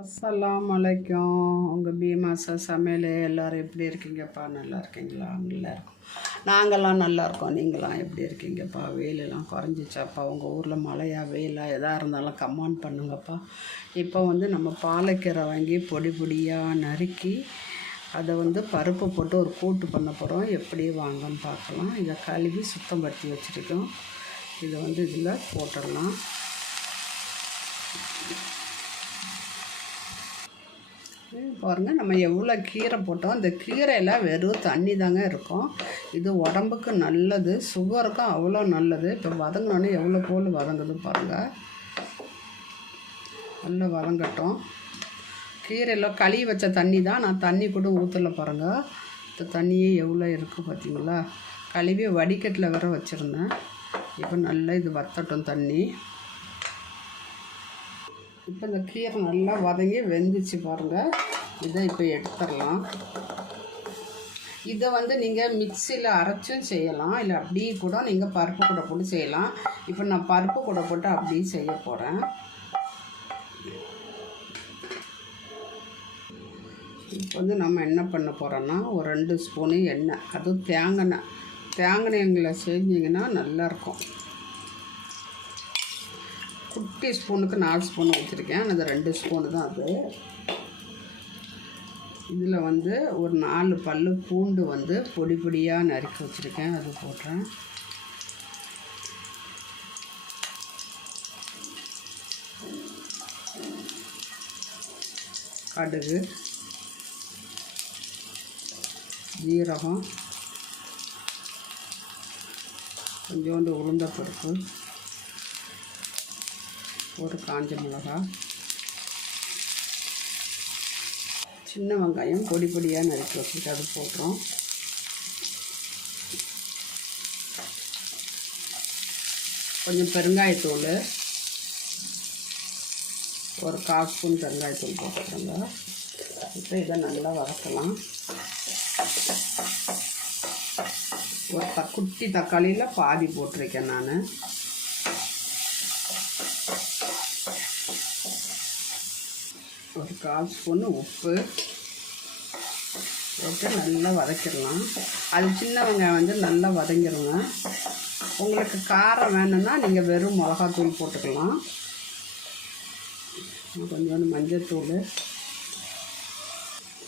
அஸ்லாம் வலைக்கும் உங்கள் பீமாசா சமையல் எல்லோரும் எப்படி இருக்கீங்கப்பா? நல்லா இருக்கீங்களா? நல்லா இருக்கும். நாங்கள்லாம் நல்லா இருக்கோம். நீங்களாம் எப்படி இருக்கீங்கப்பா? வெயிலெல்லாம் குறைஞ்சிச்சாப்பா? உங்கள் ஊரில் மழையா வெயிலா? எதாக இருந்தாலும் கமெண்ட் பண்ணுங்கப்பா. இப்போ வந்து நம்ம பாலைக்கீரை வாங்கி பொடி பொடியாக நறுக்கி அதை வந்து பருப்பு போட்டு ஒரு கூட்டு பண்ண போகிறோம் எப்படி வாங்கன்னு பார்க்கலாம். இதை கழுவி சுத்தம் படுத்தி வச்சுருக்கோம். இதை வந்து இதில் போட்டுடலாம். பாருங்கள் நம்ம எவ்வளோ கீரை போட்டோம். இந்த கீரையில் வெறும் தண்ணி தாங்க இருக்கும். இது உடம்புக்கு நல்லது சுகருக்கும் அவ்வளோ நல்லது. இப்போ வதங்கினோன்னே எவ்வளோ போல் வதங்குது பாருங்கள் நல்லா வதங்கட்டும். கீரையில் கழுவி வச்ச தண்ணி தான் நான் தண்ணி கூட ஊற்றலை பாருங்கள் இந்த தண்ணியே எவ்வளோ இருக்குது பார்த்தீங்களா கழுவி வடிகட்டில் வர வச்சுருந்தேன். இப்போ நல்லா இது வத்தட்டும் தண்ணி. இப்போ இந்த கீரை நல்லா வதங்கி வெந்துச்சு பாருங்கள் இதை இப்போ எடுத்துடலாம். இதை வந்து நீங்கள் மிக்சியில் அரைச்சும் செய்யலாம். இல்லை அப்படியே கூட நீங்கள் பருப்பு கூட போட்டு செய்யலாம். இப்போ நான் பருப்பு கூட போட்டு அப்படியே செய்ய போகிறேன் இப்போ வந்து நம்ம என்ன பண்ண போகிறோன்னா ஒரு ரெண்டு ஸ்பூனு எண்ணெய். அதுவும் தேங்காய் தேங்காய் எண்ணெயில் செஞ்சிங்கன்னா நல்லாயிருக்கும் குட்டி ஸ்பூனுக்கு நாலு ஸ்பூன் வச்சுருக்கேன். அது ரெண்டு ஸ்பூனு தான் அது. இதில் வந்து ஒரு நாலு பல் பூண்டு வந்து பொடி பொடியாக நறுக்கி வச்சுருக்கேன். அது போடுறேன் கடுகு ஜீரகம் கொஞ்சோண்டு உளுந்தப்பருப்பு ஒரு காஞ்ச மிளகா. சின்ன வெங்காயம் பொடி பொடியாக நறுக்கி வச்சுட்டு அது போட்டுரும் கொஞ்சம் பெருங்காயத்தூள். ஒரு கால் ஸ்பூன் பெருங்காயத்தூள் போட்டுருங்க இப்போ இதை நல்லா வதக்கலாம். ஒரு த குட்டி தக்காளியில் பாதி போட்டிருக்கேன் நான். ஒரு கால் ஸ்பூன் உப்பு. போட்டு நல்லா வதக்கிடலாம். அது சின்ன வெங்காயம் வந்து நல்லா வதங்கிடுங்க உங்களுக்கு காரம் வேணும்னா நீங்கள் வெறும் மிளகாத்தூள் போட்டுக்கலாம். கொஞ்சோண்டு மஞ்சத்தூள்.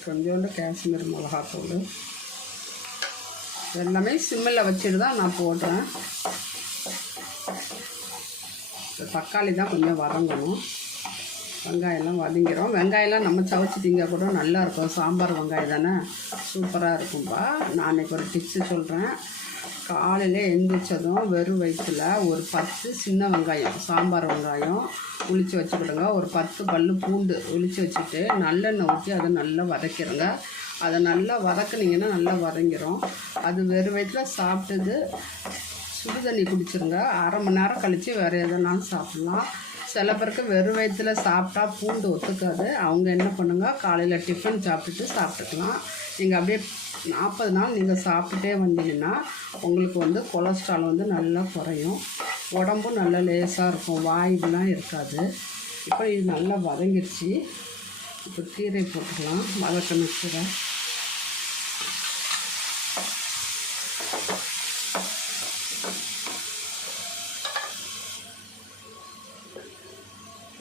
கொஞ்சோண்டு காஷ்மீர் மிளகாத்தூள். எல்லாமே சிம்மில் வச்சுட்டு தான் நான் போடுறேன். தக்காளி தான் கொஞ்சம் வதங்கணும். வெங்காயம்லாம் வதங்கிறோம். வெங்காயம்லாம் நம்ம சவைச்சி திங்க கூட நல்லாயிருக்கும். சாம்பார் வெங்காயம் தானே? சூப்பராக இருக்கும்பா. நான் அன்றைக்கி ஒரு டிப்ஸு சொல்கிறேன் காலையில் எழுந்திரிச்சதும் வெறும் வயிற்றில் ஒரு பத்து சின்ன வெங்காயம் சாம்பார் வெங்காயம் உளிச்சு வச்சுக்கிடுங்க. ஒரு பத்து பல் பூண்டு உளிச்சு வச்சுட்டு நல்லெண்ணெய் ஊற்றி அதை நல்லா வதக்கிடுங்க. அதை நல்லா வதக்குனிங்கன்னா நல்லா வதங்கிடும் அது வெறும் வயிற்றில் சாப்பிட்டது சுடு தண்ணி குடிச்சிருங்க. அரை மணி நேரம் கழித்து வேறு எதனாலும் சாப்பிட்லாம். சில பேருக்கு வெறும் வயிற்றில் சாப்பிட்டா பூண்டு ஒத்துக்காது. அவங்க என்ன பண்ணுங்க காலையில் டிஃபன் சாப்பிட்டுட்டு சாப்பிட்டுக்கலாம். நீங்கள் அப்படியே நாற்பது நாள் நீங்கள் சாப்பிட்டுட்டே வந்தீங்கன்னா உங்களுக்கு வந்து கொலஸ்ட்ரால் வந்து நல்லா குறையும். உடம்பும் நல்லா லேசாக இருக்கும் வாயுலாம் இருக்காது. இப்போ இது நல்லா வதங்கிடுச்சு. இப்போ கீரை போட்டுக்கலாம். வதக்கணும் கீரை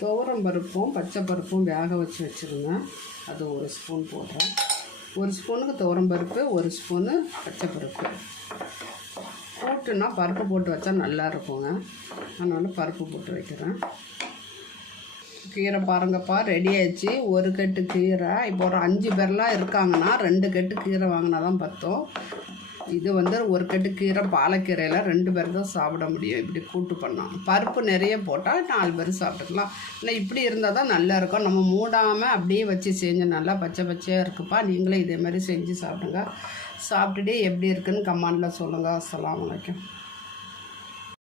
துவரம் பருப்பும் பச்சை பருப்பும் வேக வச்சு வச்சுருந்தேன். அது ஒரு ஸ்பூன் போடுறேன். ஒரு ஸ்பூனுக்கு துவரம் பருப்பு ஒரு ஸ்பூனு பச்சை பருப்பு. போட்டுன்னா பருப்பு போட்டு வச்சா நல்லா இருக்குங்க. அதனால் பருப்பு போட்டு வைக்கிறேன். கீரை பாருங்கப்பா ரெடி ஆயிடுச்சு. ஒரு கட்டு கீரை. இப்போ ஒரு அஞ்சு பேர்லாம் இருக்காங்கன்னா ரெண்டு கட்டு கீரை வாங்கினா தான் பத்தும். இது வந்து ஒரு கட்டு கீரை பாலக்கீரையில் ரெண்டு பேர் தான் சாப்பிட முடியும். இப்படி கூட்டு பண்ணோம் பருப்பு நிறைய போட்டால் நாலு பேர் சாப்பிட்டுக்கலாம். இல்லை இப்படி இருந்தால் தான் நல்லா இருக்கும். நம்ம மூடாமல் அப்படியே வச்சு செஞ்சு நல்லா பச்சை பச்சையாக இருக்குப்பா. நீங்களே இதே மாதிரி செஞ்சு சாப்பிடுங்க. சாப்பிட்டுட்டு எப்படி இருக்குன்னு கமாண்டில் சொல்லுங்கள் அஸ்லாம் வலைக்கம்